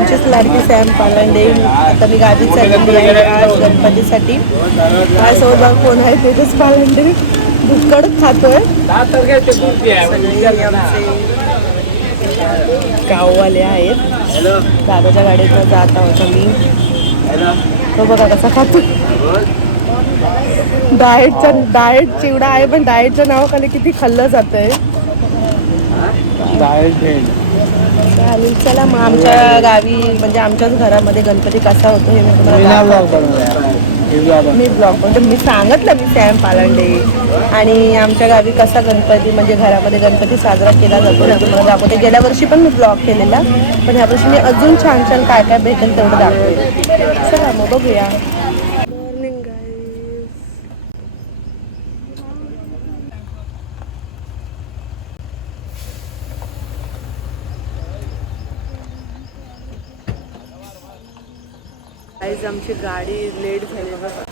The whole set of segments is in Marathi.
तुमचीच लाडकी सॅम पालांडे. आता मी गावी चाललेली आहे आज गणपतीसाठी. माझ्यासोबत बघ कोण आहे तेजस पालांडे. भुक्कड खातोय. सगळे आमचे गाववाले आहेत. दादाच्या गाडीतनं जात आहोत मी. तो बघा कसा खातो. डाएट चिवडा आहे पण डाएटच्या नावाखाली किती खाल्लं जातंय. चालेल चला मग आमच्या गावी म्हणजे आमच्याच घरामध्ये गणपती कसा होतो हे मी तुम्हाला मी ब्लॉग म्हणजे मी सांगितलं मी सॅम पालांडे आणि आमच्या गावी कसा गणपती म्हणजे घरामध्ये गणपती साजरा केला जातो हे तुम्हाला दाखवते. गेल्या वर्षी पण मी ब्लॉग केलेला पण ह्या वर्षी मी अजून छान छान काय काय भेटेल तेवढं दाखवते. चला मग बघूया. Morning guys. गाईज आमची गाडी लेट झाली बघा.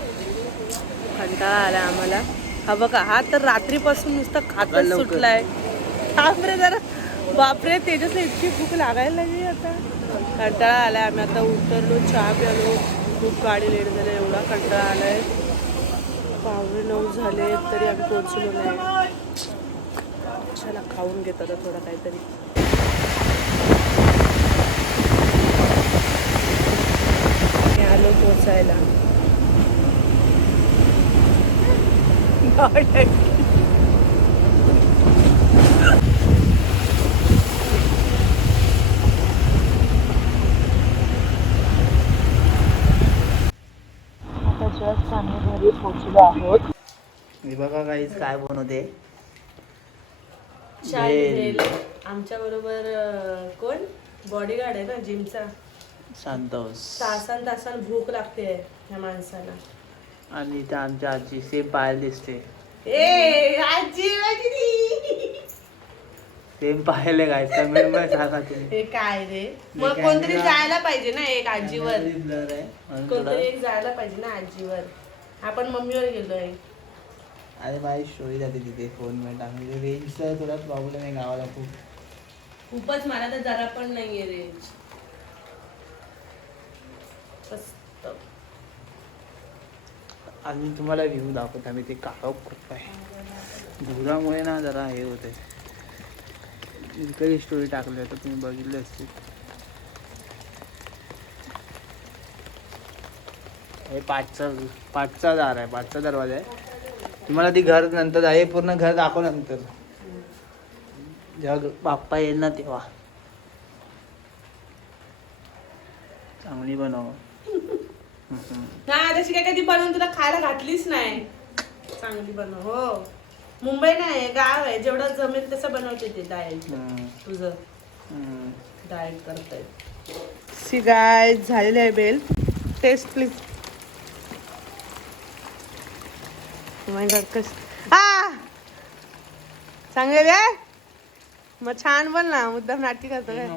कंटाळा आला आम्हाला. हा बघा हा तर रात्रीपासून नुसतं खातच सुटलाय. बापरे जरा बापरे तेजसला इतकी भूक लागायला लागली आता. कंटाळा आलाय. आम्ही आता उतरलो चहा प्यालो. खूप गाडी लेट झाली एवढा कंटाळा आलाय. 9:15 झाले तरी आम्ही पोहोचलो नाही. चला खाऊन घेतो आता थोडं काहीतरी. आलो पोचायला. आता जस्ट आम्ही घरी पोचलो आहोत. मी बघा काहीच काय बनवते. आमच्या बरोबर कोण बॉडीगार्ड आहे ना जिमचा संतोष. तासन भूक लागते ह्या माणसाला. आणि त्या आमच्या आजी सेम पाहायला दिसते. ए आजी माझी सेम पाहिले काय कमेंट मध्ये सांगा तुम्ही. हे काय रे मग कोणतरी जायला पाहिजे ना एक आजीवर. कोणतरी एक जायला पाहिजे ना आजीवर. आपण मम्मीवर गेलोय. अरे माझी स्टोरी जाते तिथे फोन मध्ये टाकली. रेंजचा थोडा प्रॉब्लेम आहे गावाला खूपच. मला तर जरा पण नाहीये रेंज. आणि तुम्हाला व्ह्यू दाखवतो आम्ही. ते काका खूप आहे धुरामुळे ना जरा हे होते. इकडे स्टोरी टाकली तर तुम्ही बघितले असतील. हे पाचचा दार आहे. 5चा दरवाजा आहे. तुम्हाला ती घर नंतर आहे पूर्ण घर दाखव नंतर जेव्हा बाप्पा येईल ना तेव्हा. चांगली बनव. नाही तशी काय कधी बनवून तुला खायला घातलीच नाही. चांगली बनव. हो मुंबई नाही गाव आहे. जेवढं जमेल तसं बनवते ते. डाएट तुझं डाएट करताय. सी गाय झालेली आहे बेल. Taste please. चांगले रे मग छान बोल ना. मुद्दाम नाटकी करतो काय.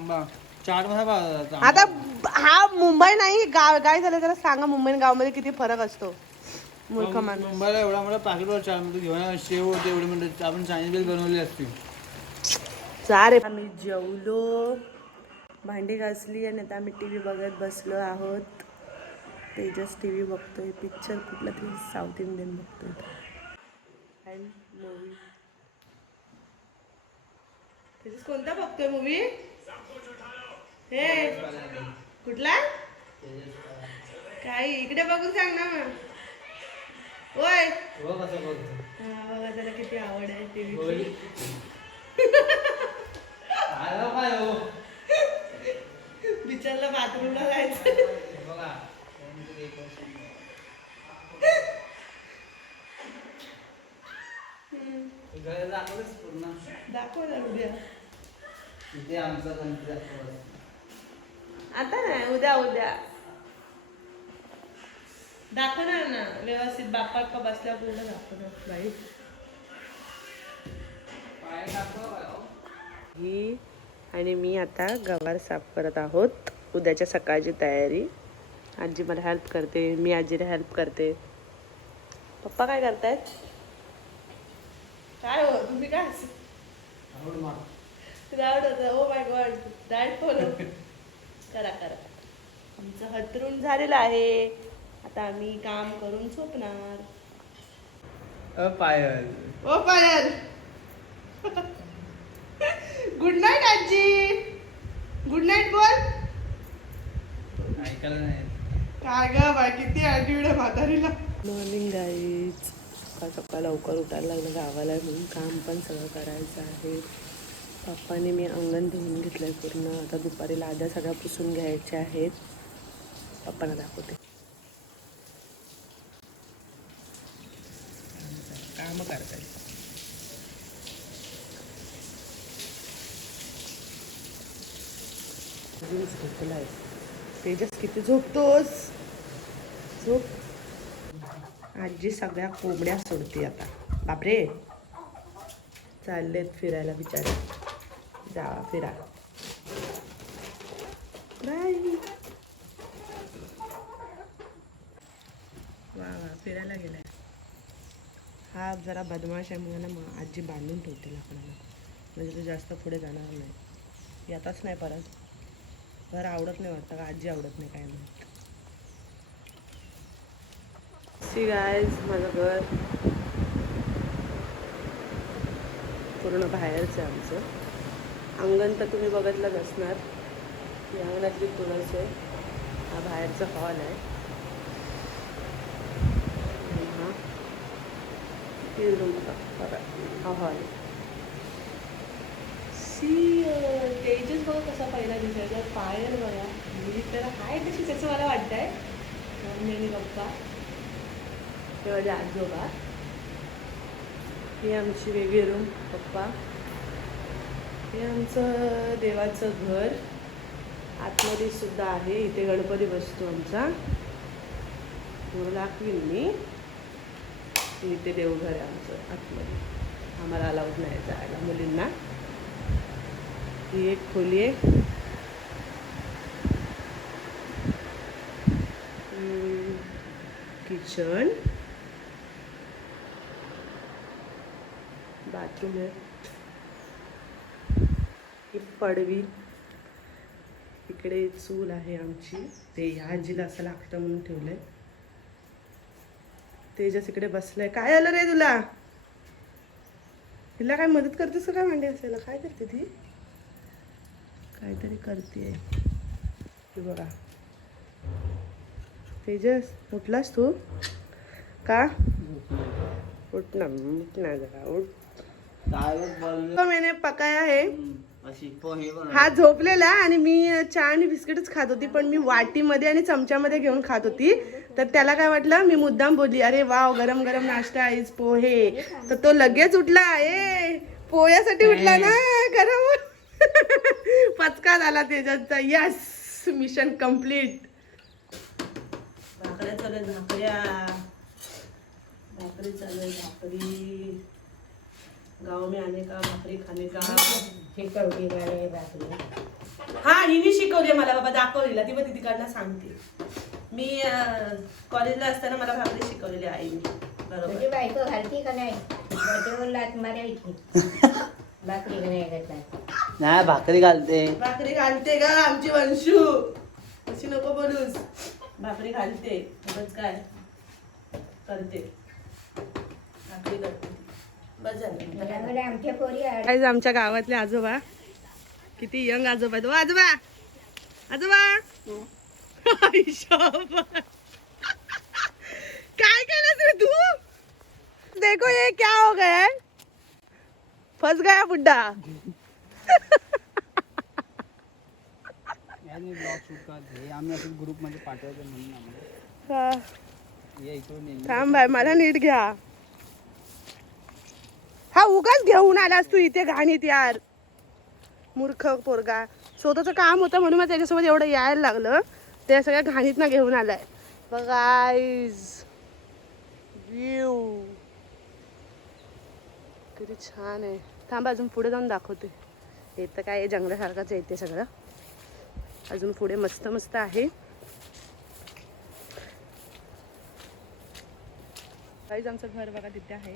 आता हा मुंबई नाही गाव. काय झालं जरा सांगा. मुंबई गावामध्ये किती फरक असतो. मूर्ख माणूस. मुंबईला एवढा मोठा पॅकेटवर 4 मिनिटं घेऊन शेव होते एवढे मिनिटं आपण चायनीज बेल बनवली असती. चालेल आम्ही जेवलो भांडी घासली आणि आता आम्ही टीव्ही बघत बसलो आहोत. तेजस टीव्ही बघतोय. पिक्चर कुठला तरी साऊथ इंडियन बघतोय. मूवी तेजस कोणता बघतोय मूवी. हे कुठला काही इकडे बघून सांग ना मग. ओय बघा त्याला किती आवड आहे टीव्ही. बिचारला बाथरूमला जायचं. दाखव ना उद्या. आता नाही उद्या दाखवणार ना व्यवस्थित. बाप्पा बसल्या पूर्ण दाखवणार बाई. ही आणि मी आता गवार साफ करत आहोत. उद्याच्या सकाळची तयारी. आजी मला हेल्प करते. मी आजीला हेल्प करते. पप्पा काय करतायत. काय हो तुम्ही काय तुला आवडत. Oh my God diet follow. करा करा. आमचं हतरून झालेलं आहे. आता आम्ही काम करून झोपणार. पायल ओ पायल. गुड नाईट आजी. गुड नाईट बोल. ऐकायला नाही. काय ग बाय किती ॲटिट्यूड आहे म्हातारीला. Morning guys. सकाळ सकाळ लवकर उठायला लागलं गावाला म्हणून काम पण सगळं करायचं आहे. पप्पाने मी अंगण धुवून घेतलंय पूर्ण. आता दुपारी लाद्या सगळ्या पुसून घ्यायच्या आहेत. पप्पांना दाखवते. काम करताय. झोपलाय. तेजस किती झोपतोस. झोप. आजी सगळ्या कोंबड्या सोडते आता. बापरे. चाललेत फिरायला बिचारे. जा फिरा. बाय. वा वा फिरायला गेलाय. हा जरा बदमाश आहे म्हणून मग आजी बांधून ठेवते लाकडाला. म्हणजे तो जास्त पुढे जाणार नाही. येतच नाही परत. घर आवडत नाही वाटतं का आजी आवडत नाही काय नाही. सी गायज माझं घर पूर्ण बाहेरच आहे आमचं. अंगण तर तुम्ही बघितलंच असणार. ही अंगणातली तुळस आहे. हा बाहेरचा हॉल आहे. हा तीन रूम बघा. हा हॉल. सी तेजस बघा कसा पहिला दिसायचा. पायल बघा. मी तर हाय तशी त्याचं मला वाटतंय. मम्मी आणि पप्पा. ते माझे आजोबा. ही आमची वेगळी रूम. पप्पा. हे आमचं देवाचं घर. आतमध्ये सुद्धा आहे. इथे गणपती बसतो आमचा. थोडं दाखवीन मी. इथे देवघर आहे आमचं आतमध्ये. आम्हाला अलाउड नाही जायला मुलींना. ही एक खोली आहे. किचन. बाथरूम आहे. ही पडवी. इकडे चूल आहे आमची. ते ह्या आजीला असं लागतं म्हणून ठेवलंय. तेजस इकडे बसलाय. काय आलं रे तुला. तिला काय मदत करतेस का काय मांडी असायला. काय करते ती. काहीतरी करते. तू बघा. तेजस उठलास तू का. उठ ना जरा उठ. तो मैंने पकाया है. हा झोपलेला आणि मी चहा आणि बिस्किटच खात होती. पण मी वाटीमध्ये आणि चमच्यामध्ये घेऊन खात होती. तर त्याला काय वाटलं मी मुद्दाम बोलली अरे वाव गरम गरम नाश्ता आईज पोहे. तर तो लगेच उठला. पोह्यासाठी उठला ना गरम. पचका झाला तेजाचा. Yes mission complete. भाकऱ्या चालू आहेत. भाकरी चालू आहे. भाकरी. गाव में आने का भाकरी खाने का. हा हिने शिकवली मला बाबा. दाखवलेला ती पण तिकडनं सांगते. मी कॉलेजला असताना मला भाकरी शिकवलेली आईने. बरोबर. बायको घालती का नाही. नाही भाकरी घालते. भाकरी घालते का आमची वंशू. अशी नको बोलूस. भाकरी घालते. बस काय करते. भाकरी करते. बस झालं. आमच्या पोरी आमच्या गावातले आजोबा किती यंग आजोबा आहेत. आजोबा आजोबा. काय केलं रे तू. देखो ये क्या हो गया है. फंस गया बुड्ढा. ग्रुप मध्ये पाठवायचं म्हणून आम्हाला. थांब बाय मला नीट घ्या. हा उगाच घेऊन आलास तू इथे घाणीत यार. मूर्ख पोरगा. स्वतःचं काम होतं म्हणून मला त्याच्यासोबत एवढं यायला लागलं. त्या सगळ्या घाणीत ना घेऊन आलाय. गाईज व्ह्यू किती छान आहे. थांब अजून पुढे जाऊन दाखवते. हे तर काय जंगलासारखंच येते सगळं. अजून पुढे मस्त मस्त आहे. गाईज आमचं घर बघा तिथे आहे.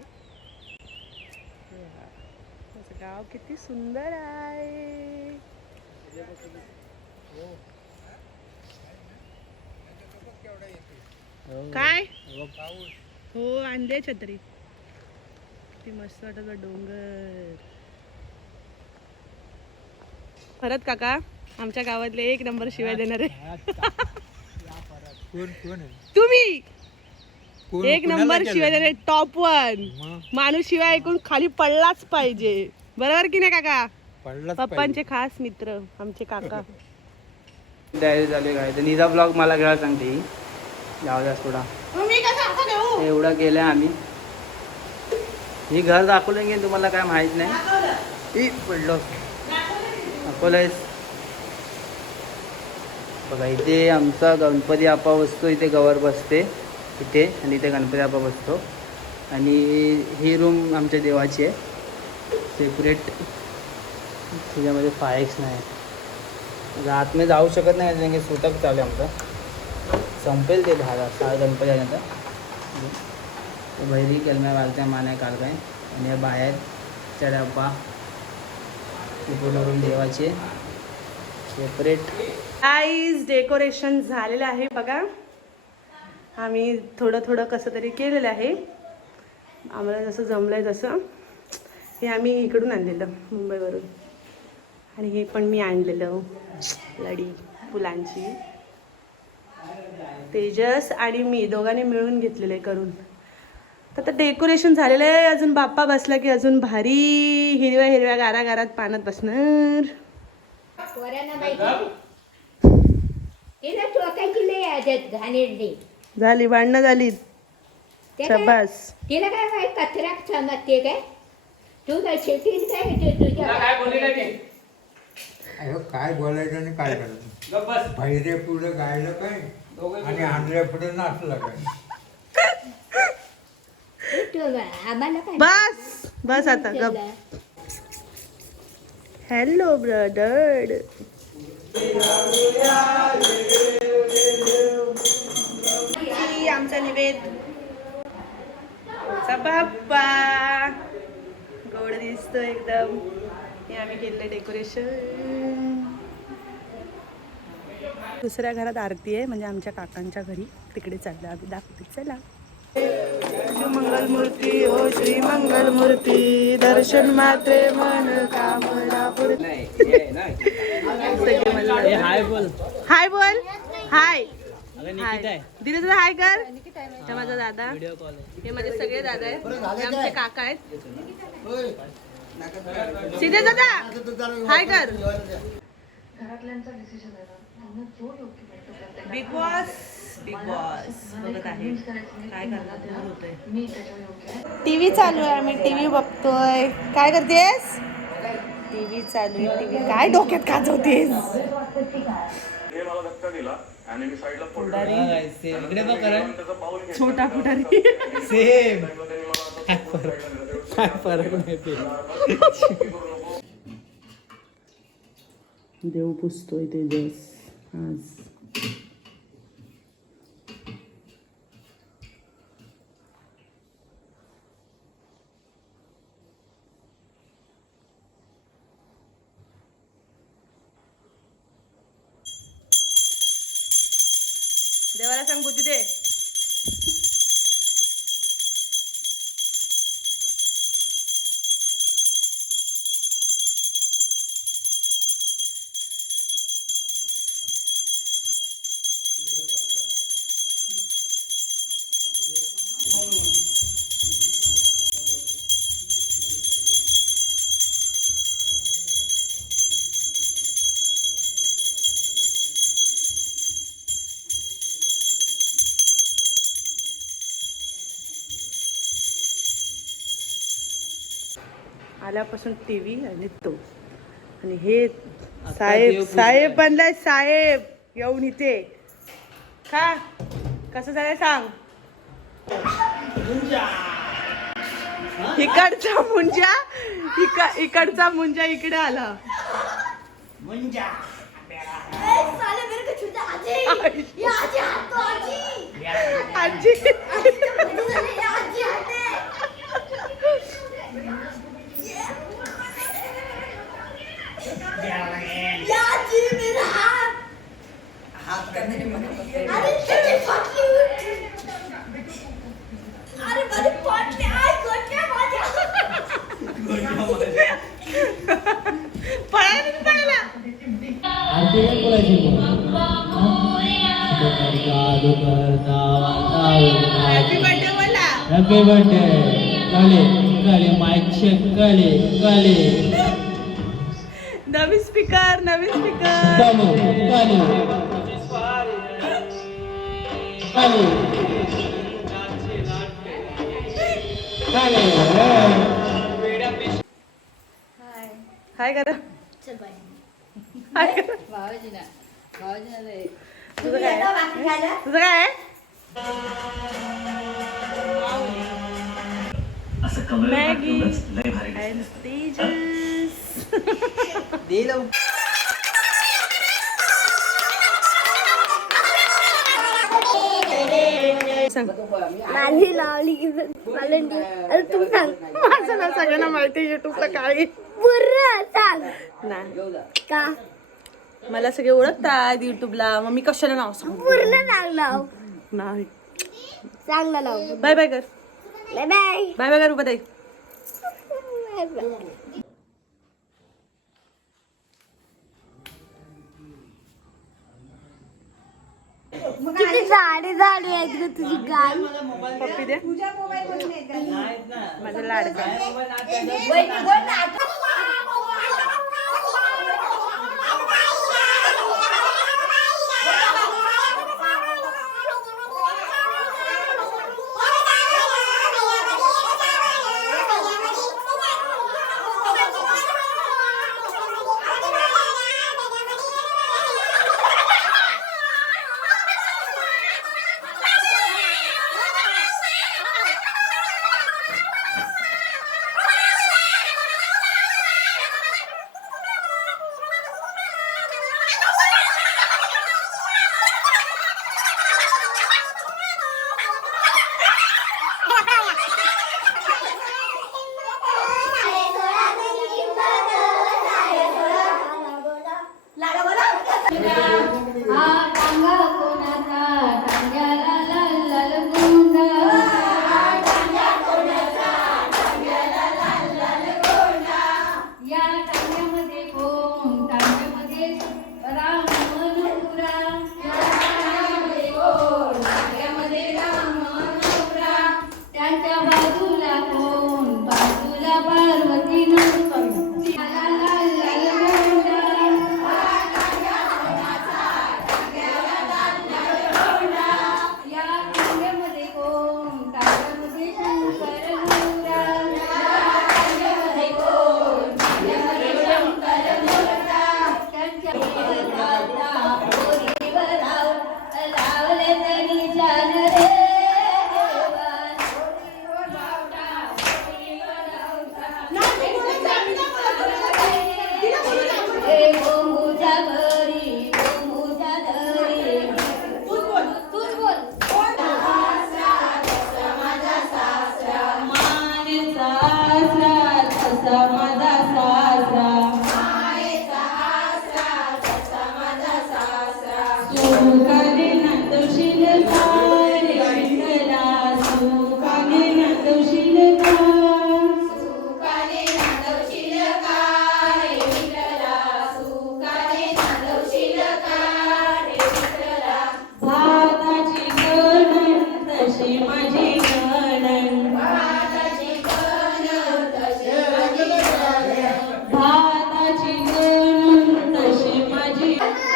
गाव किती सुंदर आहे. काय हो आणले छत्री ती मस्त वाटत डोंगर. परत काका आमच्या गावातले एक नंबर शिवाय देणारे तुम्ही. एक नंबर शिवाय देणारे टॉप 1 माणूस शिवाय ऐकून खाली पडलाच पाहिजे. बरोबर की नाही काका? पप्पांचे खास मित्र आमचे काका. तयारी चालू आहे काय तर निजा ब्लॉग मला घ्यायला सांगते ही. जाऊ द्या थोडा एवढा केलं आम्ही. ही घर दाखवलं की तुम्हाला काय माहित नाही. पडलो दाखवलंयस बघा. इथे आमचा गणपती बाप्पा बसतो. इथे गवर बसते इथे आणि इथे गणपती बाप्पा बसतो. आणि ही रूम आमच्या देवाची आहे सेपरेट. त्याच्यामध्ये फायक्स नाही आतमध्ये जाऊ शकत नाही कारण की सुटक चालू आहे आमचं. संपेल ते 10 गणपती आल्यानंतर. बहिरी केलम्या घालत्या मान्या काढताय आणि या बाहेरच्या डब्बा पूर्ण रूम देवाचे सेपरेट. आईज डेकोरेशन झालेलं आहे बघा. आम्ही थोडं कसं तरी केलेलं आहे. आम्हाला जसं जमलंय तसं. हे आम्ही इकडून आणलेलं मुंबईवरून. आणि हे पण मी आणलेलं लडी फुलांची. तेजस आणि मी दोघांनी मिळून घेतलेलं आहे करून. तर आता डेकोरेशन झालेलं आहे. अजून बाप्पा बसला की अजून भारी हिरव्या हिरव्या गारागारात पाण्यात बसणार. झाली भांडणं झाली. शाबास. तिला काय माहित कचऱ्यात समजते काय तू काय शेतीत काय तुझ्या काय बोलायचं आणि काय करायचं. बहिरे पुढे गायलं काय आणि आंधळ्या पुढे नाचलं काय. आम्हाला काय बस बस आता गप. Hello brother. आमचा निवेद बाप्पा गोड दिसतो एकदम. हे आम्ही केलेलं डेकोरेशन. दुसऱ्या घरात आरती आहे म्हणजे आमच्या काकांच्या घरी. तिकडे चाललं आम्ही दाखवते. चला. मंगलमूर्ती हो श्री मंगलमूर्ती दर्शन मात्रे मन कामना पूर्ती. हाय बोल. हाय बोल. हाय दिदी तुझा हाय कर. हे माझा दादा. हे माझे सगळे दादा आहेत. हे आमचे काका आहेत. सीधे दादा हाय कर. बिग बॉस बघत आहे. काय करणार तुम्हाला होतंय. टीव्ही चालू आहे. आम्ही टीव्ही बघतोय. काय करतेस? टीव्ही चालू आहे. टीव्ही काय डोक्यात खाजवतेस? इकडे बघ करण. छोटा पुढारी सेम. काय फरक नाही. देव पुसतोय तेजस आज. देवाला सांग बुद्धी दे. आल्यापासून टीव्ही आणि तो आणि हे साहेब साहेब बनलाय. साहेब येऊन इथे का कसं झालंय सांग. इकडचा मुंजा इकडचा मुंजा इकडे आला. मुंजा आजी हॅपी बर्थडे काले काले माईक चेक काले काले नवीन स्पीकर काले काले काले काले हाय करा हाय करा तुझं काय आहे? मॅगी अँड तेजस सांग माझी लावली की मला अरे तू सांग माझं ना सगळ्यांना माहिती युट्यूबला काय पूर्ण सांग नाही का मला सगळे ओळखतात युट्यूबला मग मी कशाला नाव सांगू पूर्ण सांग लाव नाही चांगला लाव बाय बाय कर बाय बाय बाय बाय कर उपाध्याय किती झाडे झाडे आहेत ग तुझी गाय पप्पी द्या माझा लाडका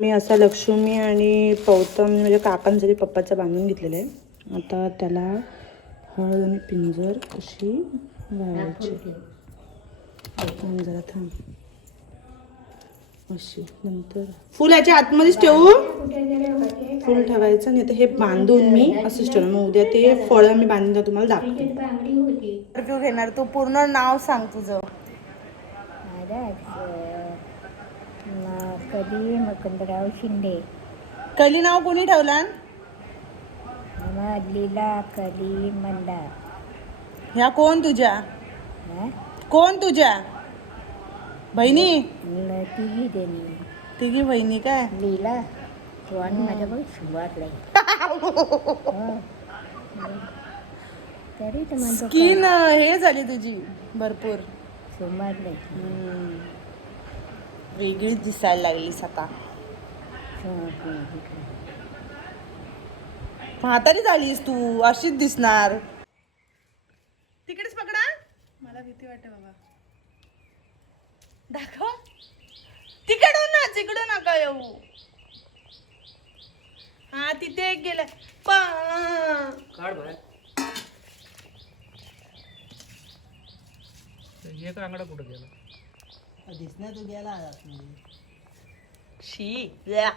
मी असा लक्ष्मी आणि पौतम म्हणजे काकांसाठी पप्पाचा बांधून घेतलेला आहे. आता त्याला हळद आणि पिंजर अशी लावायची. थांब जरा थांब अशी. नंतर फुल याच्या आतमध्येच ठेवू. फुल ठेवायचं नाही तर हे बांधून मी असंच ठेवणार. मग उद्या ते फळं मी बांधून तुम्हाला दाखवते. इंटरव्ह्यू घेणार. तू पूर्ण नाव सांग तुझं. कली मकंदराव शिंदे. कली नाव कोणी ठेवलं? लीला कली मंदा. ह्या कोण तुझ्या? कोण तुझ्या बहिणी? तिघी देणी. तिघी बहिणी काय? लीला तो आणि माझ्या बघ सुरुवात तरी तर म्हणतो स्किन हे झाली तुझी भरपूर सोमवारला वेगळीच दिसायला लागलीस आता. म्हातारी झालीस तू, अशीच दिसणार. तिकडेच पकडा, मला भीती वाटते बाबा. दाखव तिकडून ना, तिकडून नका येऊ. हा तिथे एक गेलाय. काढ बाहेर. हे कांगडा कुठं गेला? दिसणार तू गेला शी या.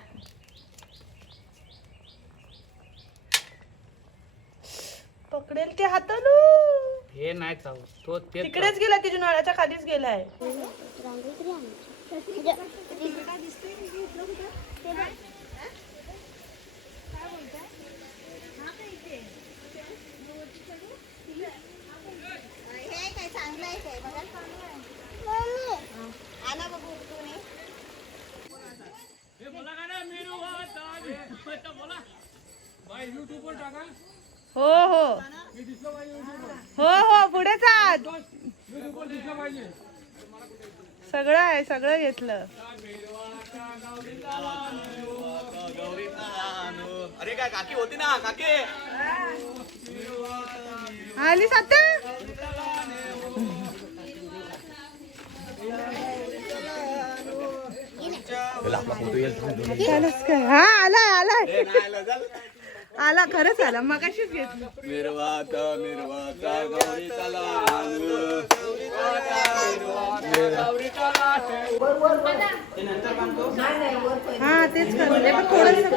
पकडेल ते हातानं. हे नाही चावत तो, ते तिकडेच गेला, तिच्या नळाच्या खालीच गेलाय. हो हो हो हो पुढे चाल. सगळं आहे, सगळं घेतलं. अरे काय काकी होती ना काकी. आलीस आता. चालच काय. हा आलाय आलाय आला, खरंच आला. मगाशीच घेतलं. मिरवाता मिरवाता गौरीचा लहान. हा तेच करले, पण थोडंसं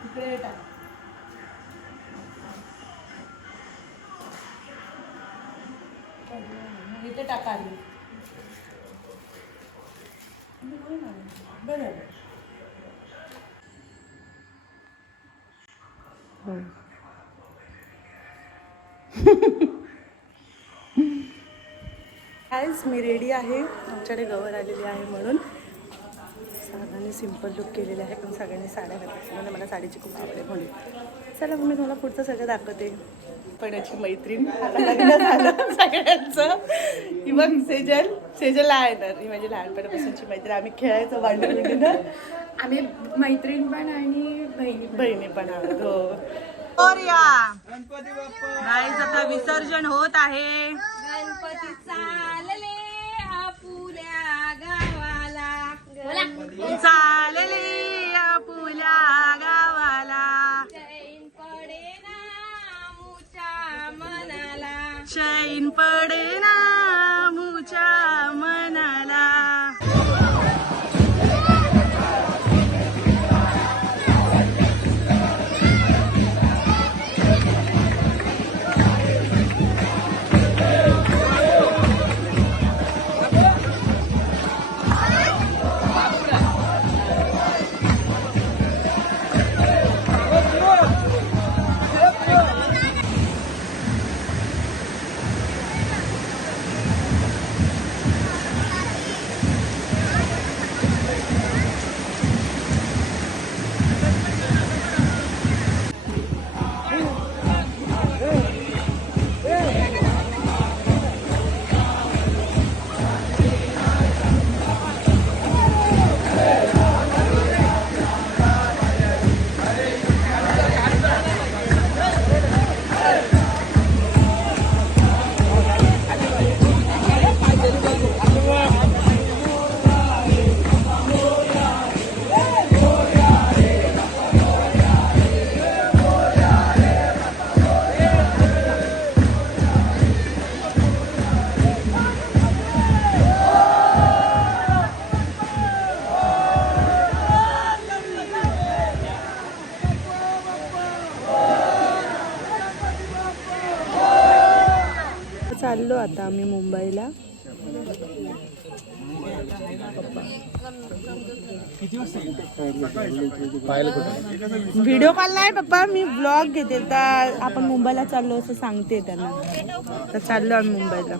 तिकडे टाक. इथे टाका आधी. बरं. गाईज मी रेडी आहे. आमच्याकडे गवर आलेली आहे म्हणून साधाने सिम्पल लुक केलेले आहे, पण सगळ्यांनी साड्या घातल्या. म्हणजे मला साडीची खूप आवड आहे म्हणून. चला मी तुम्हाला पुढचं सगळं दाखवते. पण्याची मैत्रीण, आता लग्न झालं सगळ्यांचं. ही बघ सेजल, सेजल आहे ना, ही माझी लहानपणापासूनची मैत्रीण. आम्ही खेळायचो भांडण. आम्ही मैत्रीण पण आणि बहिणी पण आहोत. हो गाईज आता विसर्जन होत आहे. गणपती चालले आपुल्या गावाला, चालले आपुल्या गावाला, चैन पडे ना मुच्या मनाला, चैन पडे ना मुच्या मनाला. चाललो आता आम्ही मुंबईला. व्हिडिओ कॉल नाही पप्पा, मी ब्लॉग घेते. तर आपण मुंबईला चाललो असं सांगते त्यांना. तर चाललो आम्ही मुंबईला.